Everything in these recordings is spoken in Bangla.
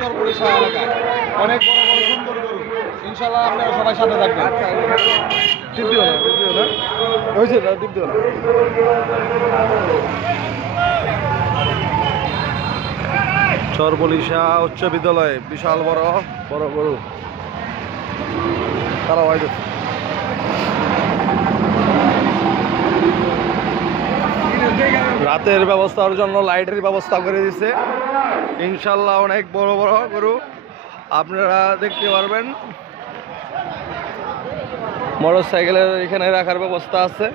চরপুরি শাহ এলাকা অনেক বড় বড় সুন্দর গরু। ইনশাল্লাহ আপনারা সবাই সাথে থাকবেন। টিপ দিও না, টিপ দিও না, হয়েছে টিপ দিও না। চরপলিশা উচ্চ বিদ্যালয়, বিশাল বড় বড় গরু। তারা হয় রাতের ব্যবস্থার জন্য লাইটের ব্যবস্থা করে দিছে। ইনশাল্লাহ অনেক বড় বড় গরু আপনারা দেখতে পারবেন। মোটর সাইকেলের এখানে রাখার ব্যবস্থা আছে,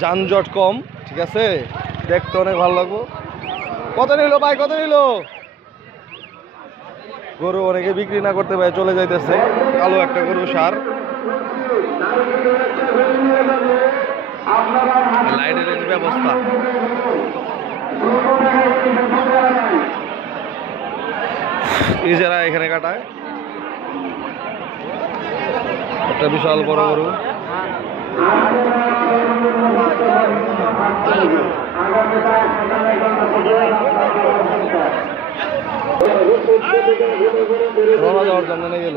যানজট কম, ঠিক আছে, দেখতে অনেক ভালো লাগবো। কত নিল ভাই, কত নিল? গরু অনেকে বিক্রি না করতে পারে চলে যাইতেছে। কালো একটা গরু সার, লাইটের ব্যবস্থা। ইজারা এখানে কাটায় একটা বিশাল বড় গরু। রওনা যাওয়ার জন্য নিয়ে গেল।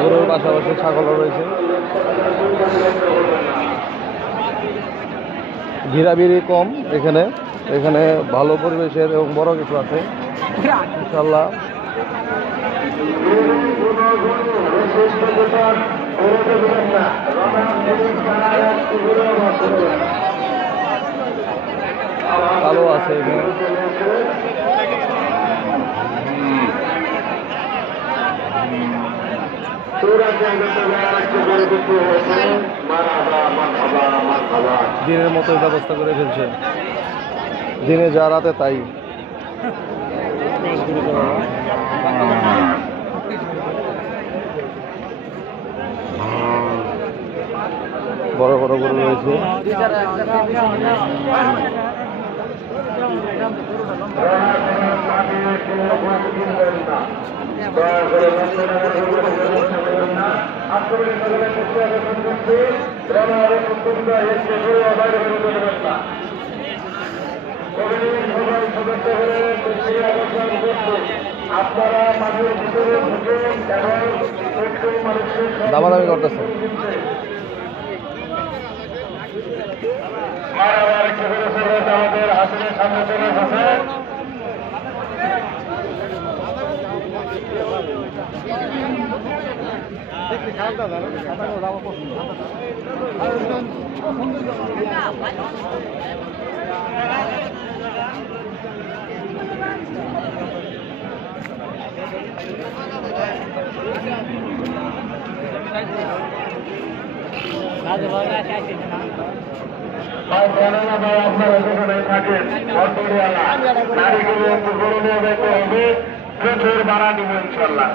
গরুর পাশাপাশি ছাগলও রয়েছে। ঘিরাবিরি কম এখানে, এখানে ভালো পরিবেশের এবং বড় কিছু আছে ইনশাল্লাহ। কালো আছে এখানে। দিনের মতো ব্যবস্থা করে ফেলছে, দিনে যা রাতে তাই। বড় বড় গরু রয়েছে। দামাদামি করতেছে। আমাদের হাসিনের সামনে চলে এসেছে। আপনারা যেখানে থাকেন নারীগুলো প্রচুর ভাড়া দিব ইনশাল্লাহ।